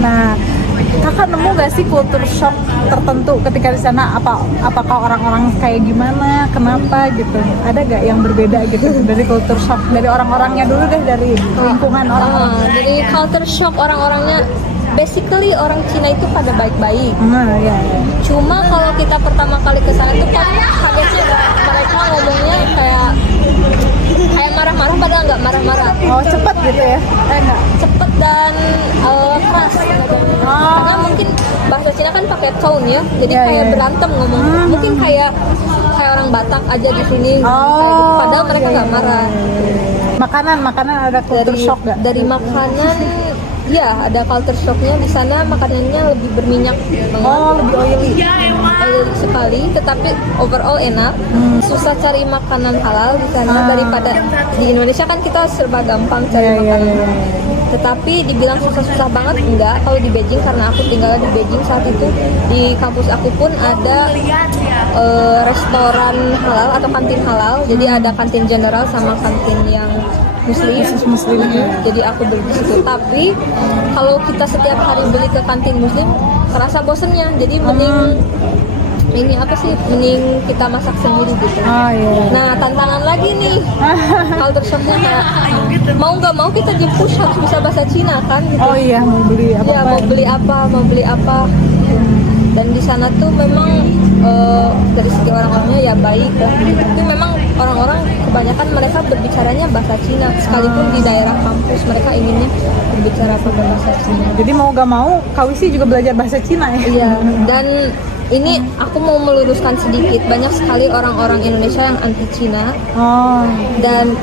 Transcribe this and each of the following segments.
Nah, kakak nemu gak sih culture shock tertentu ketika di sana? Apakah orang-orang kayak gimana? Kenapa gitu? Ada gak yang berbeda gitu dari culture shock dari orang-orangnya dulu deh, dari lingkungan orang-orang? Jadi culture shock orang-orangnya, basically orang Cina itu pada baik-baik. Iya. Cuma kalau kita pertama kali ke sana tuh kagetnya mereka ngomongnya kayak marah-marah padahal nggak marah-marah. Oh, cepet gitu ya? Enggak. Cepet dan keras nadanya. Karena mungkin bahasa Cina kan pakai tone ya, jadi kayak berantem ngomong. Mungkin kayak orang Batak aja di sini. Kayak gitu. Padahal mereka nggak marah. Makanan ada culture shock gak? Dari makanan, ya ada culture shocknya di sana. Makanannya lebih berminyak banget. Oh, lebih oily. Oily sekali, tetapi overall enak. Susah cari makanan halal di sana daripada di Indonesia kan kita serba gampang cari makanan. Tetapi dibilang susah-susah banget enggak. Kalau di Beijing, karena aku tinggal di Beijing saat itu, di kampus aku pun ada restoran halal atau kantin halal. Jadi ada kantin general sama kantin yang muslim. Jadi aku beli di situ. Tapi kalau kita setiap hari beli ke kantin muslim, terasa bosennya. Jadi mending mending kita masak sendiri gitu. Nah, tantangan lagi nih. Culture shocknya kayak mau nggak mau kita di push harus bisa bahasa Cina kan gitu. Oh iya, mau beli apa? Ya, mau beli apa. Dan di sana tuh memang dari segi orang-orangnya ya baik lah. Tapi memang orang-orang kebanyakan mereka berbicaranya bahasa Cina, sekalipun di daerah kampus mereka inginnya berbicara pakai bahasa Cina. Jadi mau gak mau Kawisi juga belajar bahasa Cina ya? Iya, dan ini aku mau meluruskan sedikit, banyak sekali orang-orang Indonesia yang anti Cina. Dan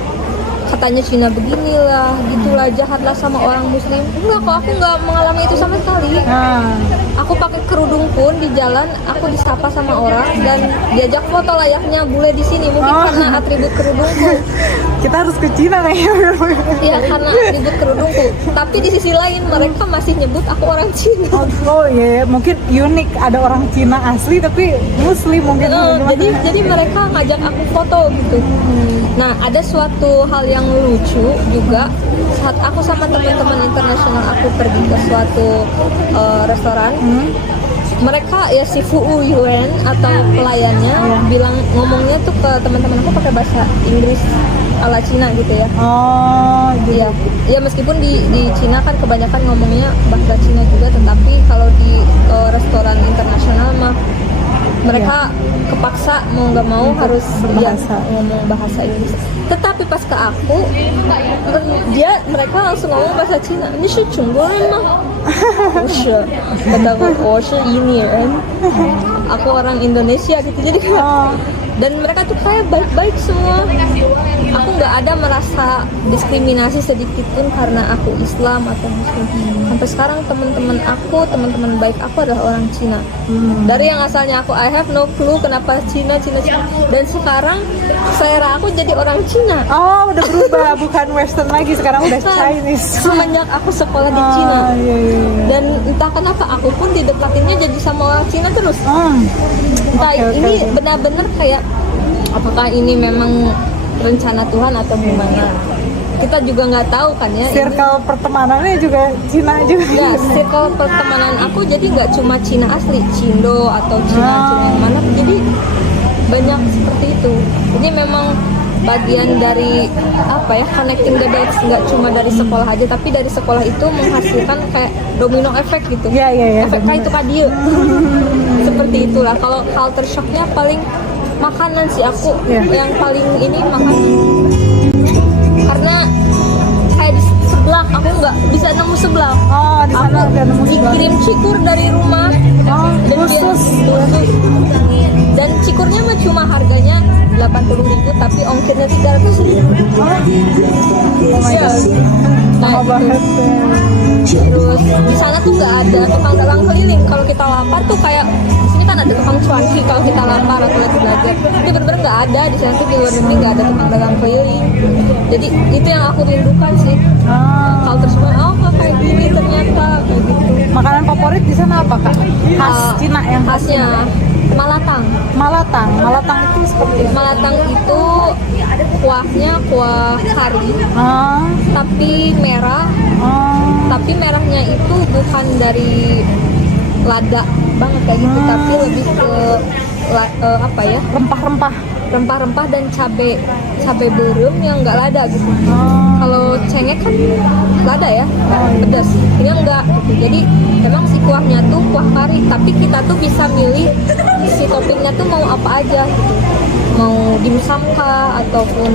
katanya Cina beginilah, gitulah, jahatlah sama orang muslim. Enggak kok, aku nggak mengalami itu sama sekali. Aku pakai kerudung pun di jalan, aku disapa sama orang dan diajak foto layaknya bule di sini. Mungkin karena atribut kerudungku. Kita harus ke Cina nih. Iya, karena atribut kerudungku. Tapi di sisi lain mereka masih nyebut aku orang Cina. Oh iya, mungkin unik, ada orang Cina asli tapi muslim mungkin. Jadi mereka ngajak aku foto gitu. Nah, ada suatu hal yang lucu juga saat aku sama teman-teman internasional aku pergi ke suatu restoran. Mereka ya si Fuu Yuan atau pelayannya ngomongnya tuh ke teman-teman aku pakai bahasa Inggris ala Cina gitu ya. Iya. Ya meskipun di Cina kan kebanyakan ngomongnya bahasa Cina juga, tetapi kalau di restoran internasional mah mereka kepaksa mau nggak mau harus ngomong bahasa Inggris. Tetapi pas ke aku, mereka langsung ngomong bahasa Cina. Ini sih Cungguan mah? Kata gue, ini kan. Aku orang Indonesia gitu, jadi dan mereka tuh kayak baik-baik semua. Aku nggak ada merasa diskriminasi sedikit pun karena aku Islam atau Muslim. Sampai sekarang teman-teman baik aku adalah orang Cina. Dari yang asalnya aku I have no clue kenapa Cina. Dan sekarang selera aku jadi orang Cina. Oh, udah berubah, bukan Western lagi, sekarang udah Chinese. Semenjak aku sekolah di Cina. Dan entah kenapa aku pun didekatinnya jadi sama orang Cina terus. Ini benar-benar kayak apakah ini memang rencana Tuhan atau gimana? Kita juga nggak tahu kan ya. Circle pertemanannya juga Cina juga. Ya, circle pertemanan aku jadi nggak cuma Cina asli, Cindo atau Cina yang mana. Jadi banyak seperti itu. Jadi memang bagian dari connecting the dots, nggak cuma dari sekolah aja, tapi dari sekolah itu menghasilkan kayak domino efek gitu. Efek kayak itu dia. Seperti itulah. Kalau culture shocknya paling makanan sih aku yang paling ini makanan, karena kayak di seblak aku nggak bisa nemu seblak. Di sana aku dikirim cikur dari rumah dan khusus. Dan cikurnya mah cuma harganya 80.000 tapi ongkirnya 300.000. Mahal banget. Terus di sana tuh nggak ada tukang dagang keliling. Kalau kita lapar tuh kayak di sini kan ada tukang cuanki kalau kita lapar atau lagi belajar. Itu bener-bener nggak ada di sana tuh, di luar negeri nggak ada tukang dagang keliling. Jadi itu yang aku rindukan sih. Culture semua kayak gini ternyata kayak gitu. Makanan favorit di sana apa Kak? Khas Cina yang khasnya Malatang. Malatang itu seperti apa? Malatang itu kuahnya kuah kari, Ah, tapi merah. ah, Tapi merahnya itu bukan dari lada banget kayak gitu, tapi lebih ke apa ya, rempah-rempah. rempah-rempah dan cabe berem yang nggak lada gitu. Ah, Kalau cengek kan lada ya, pedas. Ini enggak gitu. Jadi emang si kuahnya tuh kuah kari, tapi kita tuh bisa milih si toppingnya tuh mau apa aja gitu. Mau dimsum kah ataupun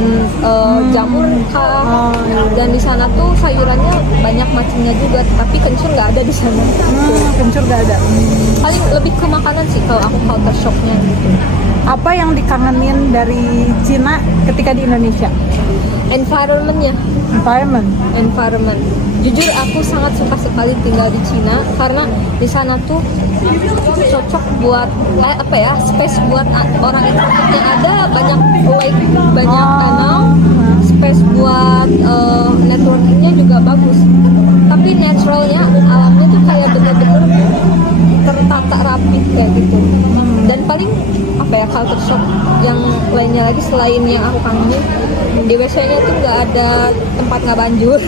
jamur kah. Dan di sana tuh sayurannya banyak macamnya juga, tapi kencur nggak ada di sana. kencur gak ada. Paling lebih ke makanan sih kalau aku culture shocknya gitu. Apa yang dikangenin dari Cina ketika di Indonesia? Environmentnya, environment. Jujur aku sangat suka sekali tinggal di Cina karena di sana tuh cocok buat apa ya, space buat orang introvert ada, banyak lake, banyak kanal, space buat networkingnya juga bagus. Tapi naturalnya, alamnya tuh kayak bener-bener tertata rapi kayak gitu. Dan paling apa ya, culture shock yang lainnya lagi selain yang aku kangenin, di WC-nya tuh nggak ada tempat nggak banjur.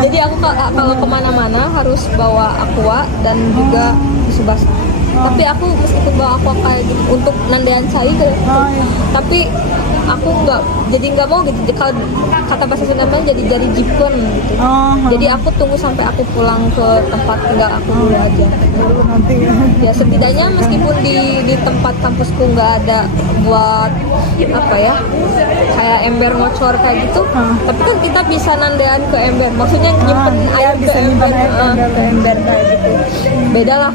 Jadi aku kalau kemana-mana harus bawa aqua dan juga tisu basah. Tapi aku meskipun bawa aqua kayak gitu untuk nandean cair, tapi aku nggak mau gitu. Kalau kata bahasa Sunda jadi jipen gitu. Jadi aku tunggu sampai aku pulang ke tempat tinggal aku dulu aja. Nanti Ya setidaknya meskipun di tempat kampusku nggak ada buat apa ya, kayak ember ngocor kayak gitu, tapi kan kita bisa nandean ke ember, maksudnya nyimpen air ke bisa ember, nyimpen air ke ember kayak gitu. Beda lah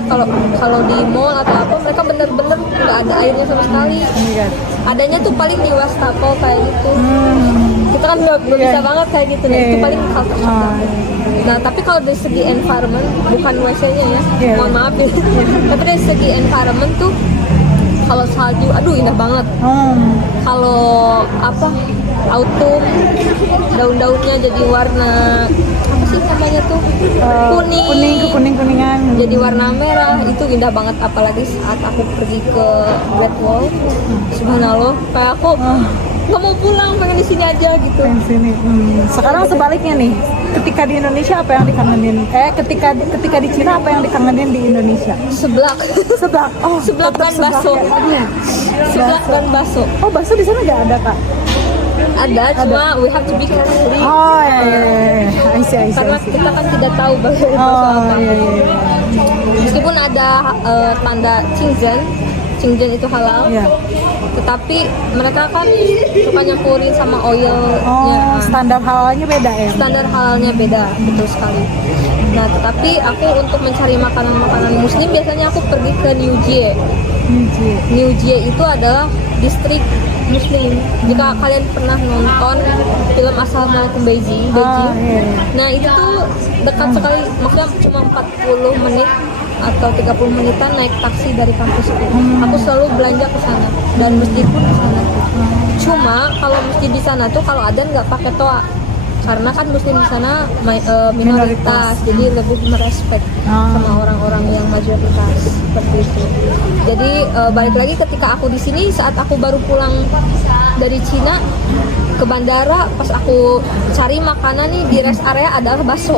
kalau di mall atau apa, mereka bener-bener nggak ada airnya sama sekali. Adanya tuh paling di wastafel kayak gitu. Kita kan nggak bisa banget kayak gitu, nah itu paling culture shock. Nah tapi kalau dari segi environment, bukan WC-nya ya, mohon maaf nih. Tapi dari segi environment tuh, kalau salju, aduh indah banget. Kalau apa, autumn, daun-daunnya jadi warna apa sih namanya tuh, kuningan. jadi warna merah, itu indah banget. Apalagi saat aku pergi ke Great Wall, subhanallah, kayak aku nggak mau pulang, pengen di sini aja gitu. Di sini. Sekarang sebaliknya nih, ketika di Indonesia apa yang dikangenin? Ketika di Cina apa yang dikangenin di Indonesia? Seblak. Seblak. Oh, Seblak tetap dan bakso. ya. Aduh. Seblak dan bakso. Oh, bakso di sana nggak ada, Kak? Ada, cuma we have to be careful. Oh, iya. I see. Karena kita kan tidak tahu bakso itu Oh, apa. iya. Meskipun ada tanda Qingzhen itu halal, Iya. tetapi mereka kan suka nyampurin sama oilnya. Oh, standar halalnya beda ya? Standar halalnya beda, betul sekali. Nah, tetapi aku untuk mencari makanan-makanan muslim biasanya aku pergi ke New Jie. New Jie itu adalah distrik muslim. Jika kalian pernah nonton film Assalamualaikum Beijing, Iya. nah itu tuh dekat sekali, maksudnya cuma 40 menit atau 30 menitan naik taksi dari kampusku. Aku selalu belanja ke sana dan masjid pun di sana tuh. Cuma kalau masjid di sana tuh kalau adzan nggak pakai toa, karena kan muslim di sana minoritas, jadi lebih merespek sama orang-orang yang majoritas seperti itu. Jadi balik lagi ketika aku di sini, saat aku baru pulang dari Cina ke bandara, pas aku cari makanan nih di rest area adalah bakso.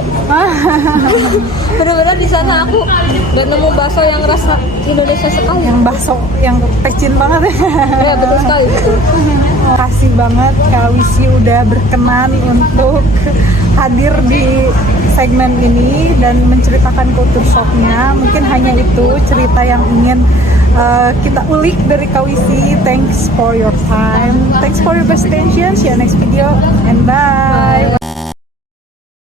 Bener-bener di sana aku gak nemu bakso yang rasa Indonesia sekali. Yang bakso yang pecin banget ya. Ya betul sekali, betul. Makasih banget Kak Wisi udah berkenan untuk hadir di segmen ini dan menceritakan culture shocknya. Mungkin hanya itu cerita yang ingin kita ulik dari Kak Wisi. Thanks for your time. Thanks for your best attention. See you next video and bye.